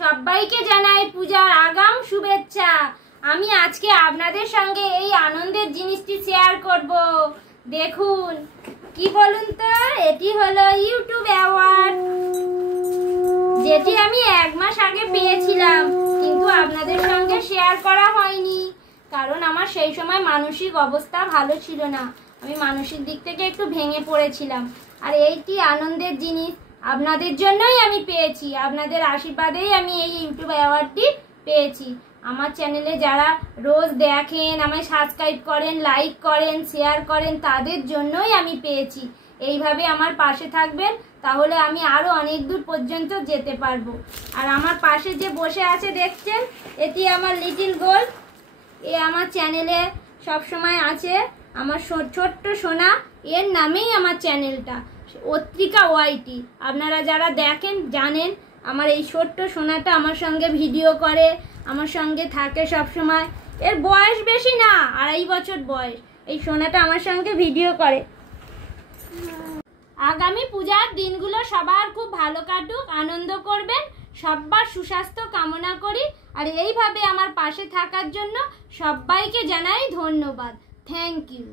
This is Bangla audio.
সবাইকে জানাই পূজার আগাম শুভেচ্ছা। আমি আজকে আপনাদের সঙ্গে এই আনন্দের জিনিসটি শেয়ার করব। দেখুন, কি বলুন তো, এটি হলো ইউটিউব অ্যাওয়ার্ড, যেটি আমি 1 মাস আগে পেয়েছিলাম, কিন্তু আপনাদের সঙ্গে শেয়ার করা হয়নি, কারণ আমার সেই সময় মানসিক অবস্থা ভালো ছিল না। আমি মানসিক দিক থেকে একটু ভেঙে পড়েছিলাম। আর এইটি আনন্দের জিনিস আপনাদের জন্যই আমি পেয়েছি, আপনাদের আশীর্বাদেই আমি এই ইউটিউব অ্যাওয়ার্ডটি পেয়েছি। আমার চ্যানেলে যারা রোজ দেখেন, আমায় সাবস্ক্রাইব করেন, লাইক করেন, শেয়ার করেন, তাদের জন্যই আমি পেয়েছি। এইভাবে আমার পাশে থাকবেন, তাহলে আমি আরও অনেক দূর পর্যন্ত যেতে পারবো। আর আমার পাশে যে বসে আছে দেখছেন, এটি আমার লিটিল গোল্ড। এ আমার চ্যানেলে সবসময় আছে, আমার ছোট্ট সোনা, এর নামেই আমার চ্যানেলটা, অত্রিকা ওয়াইটি। আপনারা যারা দেখেন জানেন, আমার এই ছোট্ট সোনাটা আমার সঙ্গে ভিডিও করে, আমার সঙ্গে থাকে সব সময়। এর বয়স বেশি না, 2.5 বছর বয়স। এই সোনাটা আমার সঙ্গে ভিডিও করে। আগামী পূজার দিনগুলো সবার খুব ভালো কাটুক, আনন্দ করবেন, সবার সুস্বাস্থ্য কামনা করি। আর এইভাবে আমার পাশে থাকার জন্য সবাইকে জানাই ধন্যবাদ। Thank you.